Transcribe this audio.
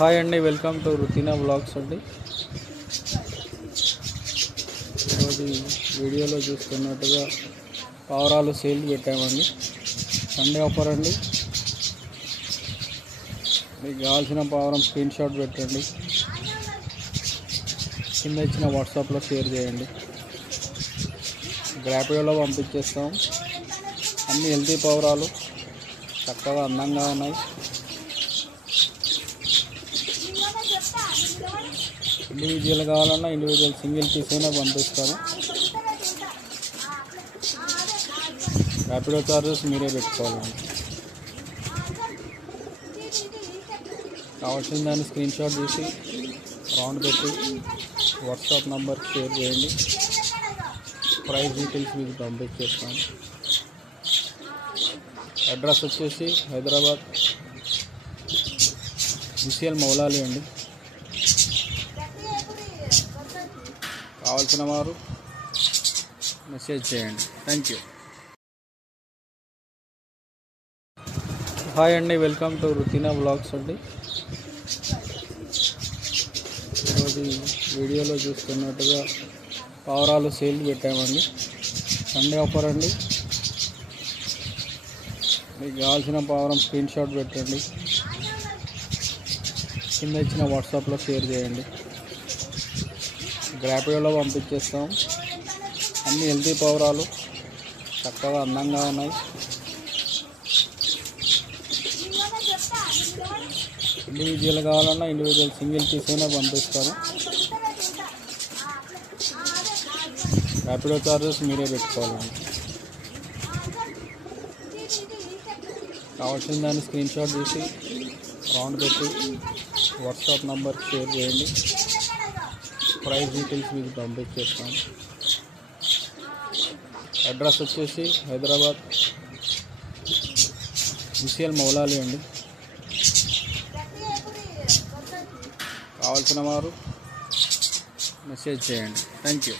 Hi అండి, welcome to రుతినా vlogs అండి. ఈరోజు వీడియోలో చూస్తున్నట్టుగా పావురాలు సేల్ పెట్టామండి. సండే ఆఫర్ అండి. మీకు కావాల్సిన పావురం స్క్రీన్ షాట్ పెట్టండి, కింద ఇచ్చిన వాట్సాప్లో షేర్ చేయండి. గ్రాపియోలో పంపించేస్తాం. అన్ని హెల్తీ పావురాలు చక్కగా అందంగా ఉన్నాయి. ఇండివిజువల్ కావాలన్నా ఇండివిజువల్ సింగిల్ పీస్ అయినా పంపిస్తాము. ర్యాపిడో చార్జెస్ మీరే పెట్టుకోవాలండి. కావాల్సిన దాన్ని స్క్రీన్ షాట్ తీసి రౌండ్ పెట్టి వాట్సాప్ నంబర్కి షేర్ చేయండి. ప్రైస్ డీటెయిల్స్ మీకు పంపించేస్తాం. అడ్రస్ వచ్చేసి హైదరాబాద్ విసిఎల్ మౌలాలి అండి. కావాల్సిన వారు మెసేజ్ చేయండి. Thank you. హాయ్ అండి, వెల్కమ్ టు రుతినా వ్లాగ్స్ అండి. ఈరోజు వీడియోలో చూస్తున్నట్టుగా పావురాలు సేల్ పెట్టామండి. సండే ఆఫర్ అండి. మీకు కావాల్సిన పావురం స్క్రీన్ షాట్ పెట్టండి, కింద ఇచ్చిన వాట్సాప్లో షేర్ చేయండి. గ్రాపియోలో పంపించేస్తాం. అన్ని హెల్తీ పావురాలు చక్కగా అందంగా ఉన్నాయి. ఇండివిజువల్ కావాలన్నా ఇండివిజువల్ సింగిల్ పీస్ అయినా పంపిస్తాము. ర్యాపిడో చార్జెస్ మీరే పెట్టుకోవాలండి. కావాల్సిన దాన్ని స్క్రీన్ షాట్ తీసి రౌండ్ పెట్టి వాట్సాప్ నంబర్కి షేర్ చేయండి. ప్రైస్ డీటెయిల్స్ మీకు పంపించేస్తాం. అడ్రస్ వచ్చేసి హైదరాబాద్ విసిఎల్ మౌలాలి అండి. కావాల్సిన వారు మెసేజ్ చేయండి. Thank you.